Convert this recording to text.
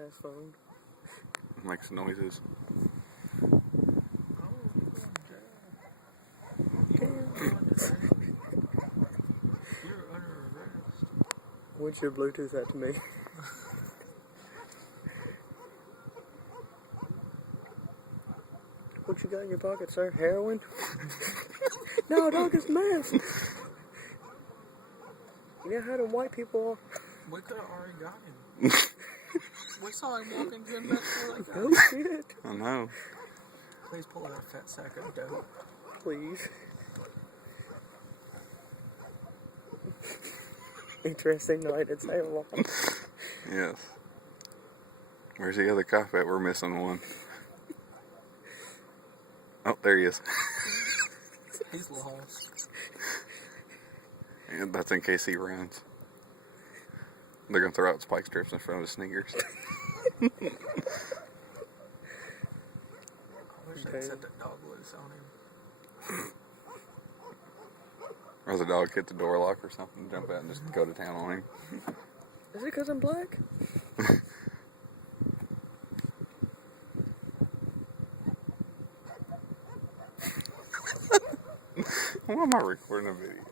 has phone. Makes noises. You're under arrest. What's your Bluetooth at to me? What you got in your pocket, sir? Heroin? No, dog, it's meth. You know how them white people are? We could have already got him. We saw him walking to him back there like that. Oh, shit. I know. Please pull that fat sack of dope. Please. Interesting night at Salem. Yes. Where's the other cop at? We're missing one. Oh, there he is. He's lost. And that's in case he runs. They're going to throw out spike strips in front of the sneakers. I wish they'd set that dog loose on him. Or the dog hit the door lock or something, jump out and just go to town on him. Is it because I'm black? Why am I recording a video?